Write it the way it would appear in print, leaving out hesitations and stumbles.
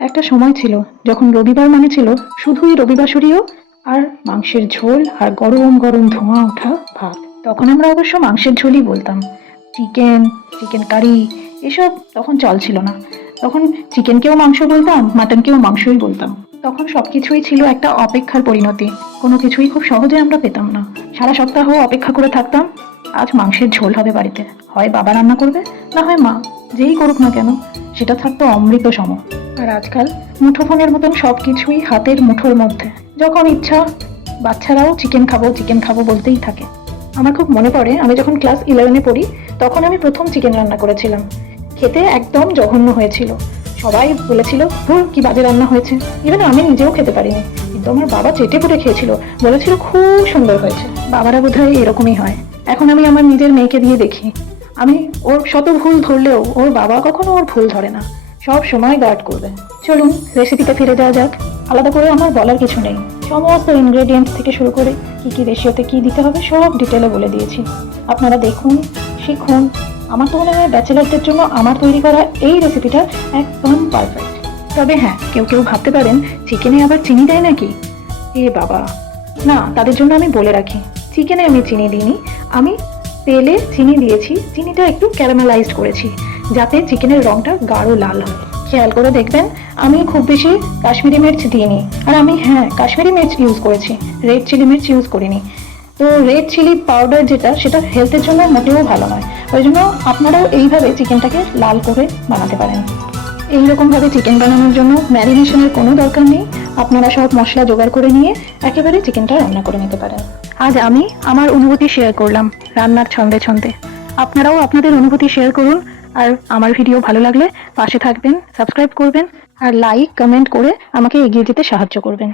একটা সময় ছিল যখন রবিবার মানে ছিল শুধুই রবিবাসরীয় আর মাংসের ঝোল আর গরম গরম ধোঁয়া ওঠা ভাত। তখন আমরা অবশ্য মাংসের ঝোলই বলতাম। চিকেন, চিকেন কারি এসব তখন চল ছিল না। তখন চিকেনকেও মাংস বলতাম, মাটনকেও মাংসই বলতাম। তখন সবকিছুই ছিল একটা অপেক্ষার পরিণতি। কোনো কিছুই খুব সহজে আমরা পেতাম না। সারা সপ্তাহ অপেক্ষা করে থাকতাম, আজ মাংসের ঝোল হবে বাড়িতে। হয় বাবা রান্না করবে, না হয় মা, যেই করুক না কেন সেটা থাকতো অমৃত সম। আর আজকাল মুঠোফোনের মতন সবকিছুই হাতের মুঠোর মধ্যে। যখন ইচ্ছা বাচ্চারাও চিকেন খাবো চিকেন খাবো বলতেই থাকে। আমার খুব মনে পড়ে, আমি যখন ক্লাস 11-এ পড়ি তখন আমি প্রথম চিকেন রান্না করেছিলাম। খেতে একদম জঘন্য হয়েছিল। সবাই বলেছিল ধুর কি বাজে রান্না হয়েছে। ইভেন আমি নিজেও খেতে পারিনি, কিন্তু আমার বাবা চেটে পুটে খেয়েছিল, বলেছিল খুব সুন্দর হয়েছে। বাবারা বোধহয় এরকমই হয়। এখন আমি আমার নিজের মেয়েকে দিয়ে দেখি, আমি ওর শত ভুল ধরলেও ওর বাবা কখনো ওর ভুল ধরে না, সব সময় গার্ড করবে। চলুন রেসিপিতে ফিরে যাওয়া যাক। আলাদা করে আমার বলার কিছু নেই, সমস্ত ইনগ্রেডিয়েন্টস থেকে শুরু করে কি কি রেশিওতে কি দিতে হবে সব ডিটেলে বলে দিয়েছি। আপনারা দেখুন, শিখুন। আমার তো মনে হয় ব্যাচেলারদের জন্য আমার তৈরি করা এই রেসিপিটা একদম পারফেক্ট। তবে হ্যাঁ, কেউ কেউ ভাবতে পারেন চিকেনে আবার চিনি দেয় নাকি। এ বাবা, না, তাদের জন্য আমি বলে রাখি, চিকেনে আমি চিনি দিইনি। আমি তেলে চিনি দিয়েছি, চিনিটা একটু ক্যারামেলাইজড করেছি যাতে চিকেনের রংটা গাঢ় লাল হয়। খেয়াল করে দেখবেন আমি খুব বেশি কাশ্মীরি মির্চ দিইনি। আর আমি কাশ্মীরি মির্চ ইউজ করেছি, রেড চিলি মির্চ ইউজ করিনি। তো রেড চিলি পাউডার যেটা, সেটা হেলথের জন্য মোটেও ভালো নয়। ওই জন্য আপনারাও এইভাবে চিকেনটাকে লাল করে বানাতে পারেন। এইরকমভাবে চিকেন বানানোর জন্য ম্যারিনেশনের কোনো দরকার নেই। আপনারা সব মশলা জোগাড় করে নিয়ে একেবারে চিকেনটা রান্না করে নিতে পারেন। আজ আমি আমার অনুভূতি শেয়ার করলাম রান্নার ছন্দে ছন্দে। আপনারাও আপনাদের অনুভূতি শেয়ার করুন। আর আমার ভিডিও ভালো লাগলে পাশে থাকবেন, সাবস্ক্রাইব করবেন আর লাইক কমেন্ট করে আমাকে এগিয়ে যেতে সাহায্য করবেন।